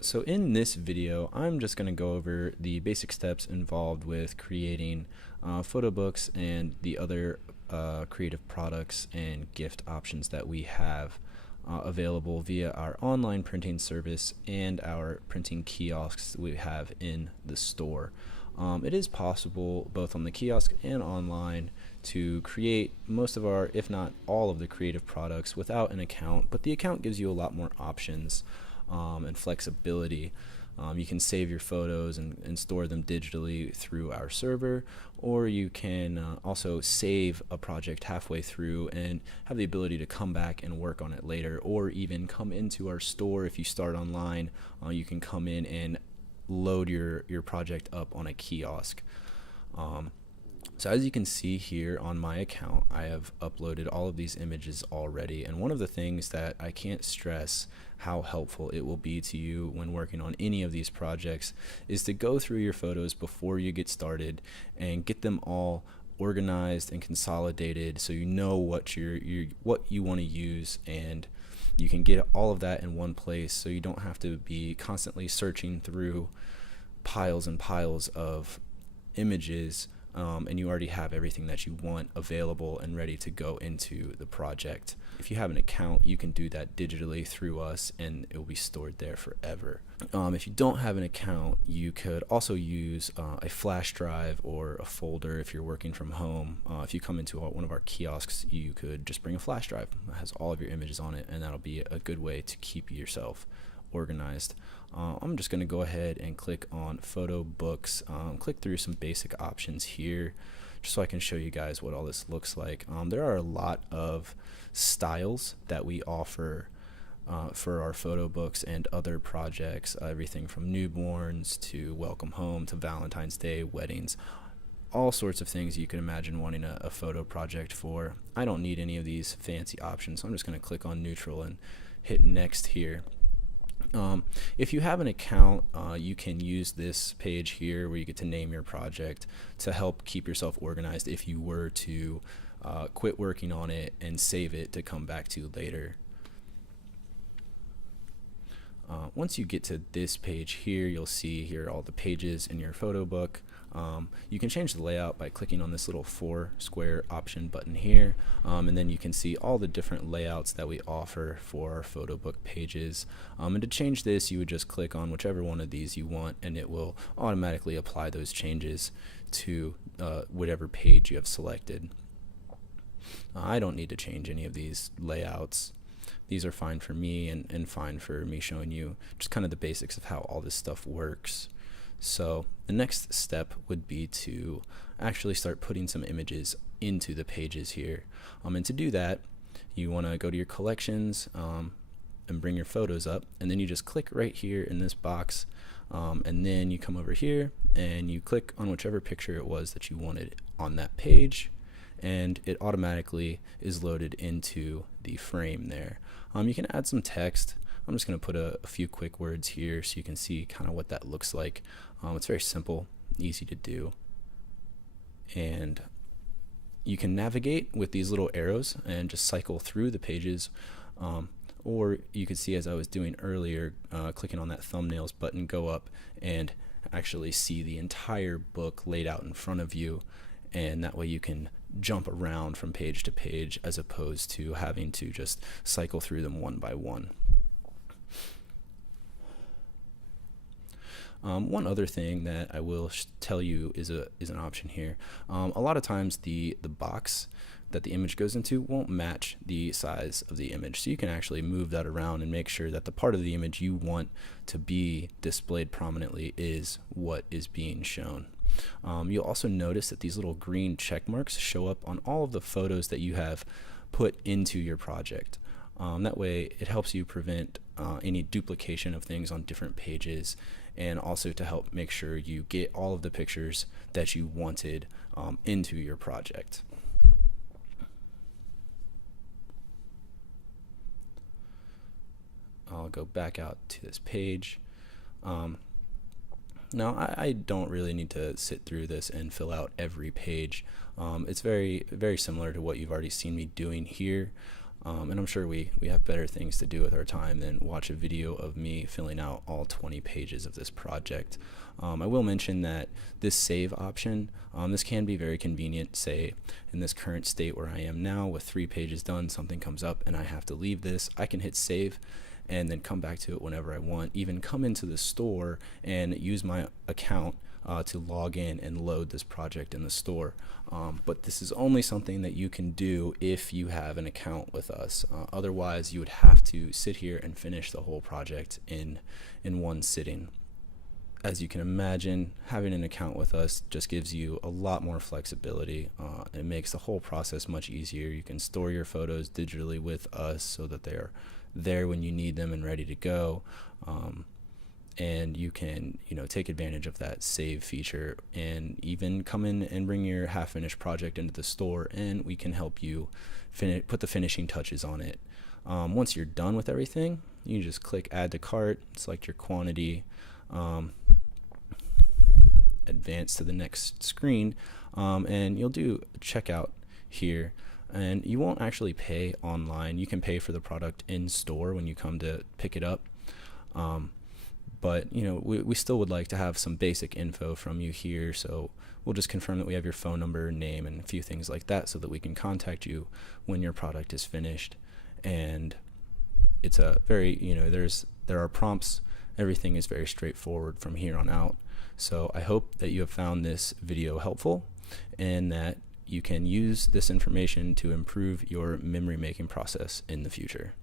So in this video, I'm just going to go over the basic steps involved with creating photo books and the other creative products and gift options that we have available via our online printing service and our printing kiosks we have in the store. It is possible both on the kiosk and online to create most of our, if not all of the creative products without an account, but the account gives you a lot more options and flexibility. You can save your photos and store them digitally through our server, or you can also save a project halfway through and have the ability to come back and work on it later, or even come into our store. If you start online, you can come in and load your project up on a kiosk. So as you can see here on my account, I have uploaded all of these images already, and one of the things that I can't stress how helpful it will be to you when working on any of these projects is to go through your photos before you get started and get them all organized and consolidated so you know what what you want to use, and you can get all of that in one place so you don't have to be constantly searching through piles and piles of images, and you already have everything that you want available and ready to go into the project. If you have an account, you can do that digitally through us and it will be stored there forever. If you don't have an account, you could also use a flash drive or a folder if you're working from home. If you come into one of our kiosks, you could just bring a flash drive that has all of your images on it, and that'll be a good way to keep yourself organized. I'm just going to go ahead and click on photo books, click through some basic options here just so I can show you guys what all this looks like. There are a lot of styles that we offer for our photo books and other projects, everything from newborns to welcome home to Valentine's Day, weddings, all sorts of things you can imagine wanting a photo project for. I don't need any of these fancy options, so I'm just going to click on neutral and hit next here. If you have an account, you can use this page here where you get to name your project to help keep yourself organized if you were to quit working on it and save it to come back to later. Once you get to this page here, you'll see here all the pages in your photo book. You can change the layout by clicking on this little 4 square option button here, and then you can see all the different layouts that we offer for our photo book pages. And to change this, you would just click on whichever one of these you want, and it will automatically apply those changes to whatever page you have selected. I don't need to change any of these layouts. These are fine for me and fine for me showing you just kind of the basics of how all this stuff works. So the next step would be to actually start putting some images into the pages here. And to do that, you want to go to your collections and bring your photos up, and then you just click right here in this box, and then you come over here and you click on whichever picture it was that you wanted on that page, and it automatically is loaded into the frame there. You can add some text. I'm just going to put a few quick words here so you can see kind of what that looks like. It's very simple, easy to do, and you can navigate with these little arrows and just cycle through the pages, or you could see, as I was doing earlier, clicking on that thumbnails button, go up and actually see the entire book laid out in front of you, and that way you can jump around from page to page as opposed to having to just cycle through them one by one. One other thing that I will tell you is an option here. A lot of times the box that the image goes into won't match the size of the image, so you can actually move that around and make sure that the part of the image you want to be displayed prominently is what is being shown. You'll also notice that these little green check marks show up on all of the photos that you have put into your project. That way it helps you prevent any duplication of things on different pages, and also to help make sure you get all of the pictures that you wanted into your project. I'll go back out to this page. Now I don't really need to sit through this and fill out every page. It's very similar to what you've already seen me doing here. And I'm sure we have better things to do with our time than watch a video of me filling out all 20 pages of this project. I will mention that this save option, this can be very convenient. Say in this current state where I am now with 3 pages done, something comes up and I have to leave this, I can hit save and then come back to it whenever I want, even come into the store and use my account to log in and load this project in the store. But this is only something that you can do if you have an account with us. Otherwise, you would have to sit here and finish the whole project in one sitting. As you can imagine, having an account with us just gives you a lot more flexibility. It makes the whole process much easier. You can store your photos digitally with us so that they're there when you need them and ready to go. And you can, take advantage of that save feature and even come in and bring your half-finished project into the store, and we can help you put the finishing touches on it. Once you're done with everything, you just click add to cart, select your quantity, advance to the next screen, and you'll do checkout here. And you won't actually pay online. You can pay for the product in store when you come to pick it up. But we still would like to have some basic info from you here, so we'll just confirm that we have your phone number, name, and a few things like that so that we can contact you when your product is finished. And it's a very, there are prompts. Everything is very straightforward from here on out. So I hope that you have found this video helpful and that you can use this information to improve your memory making process in the future.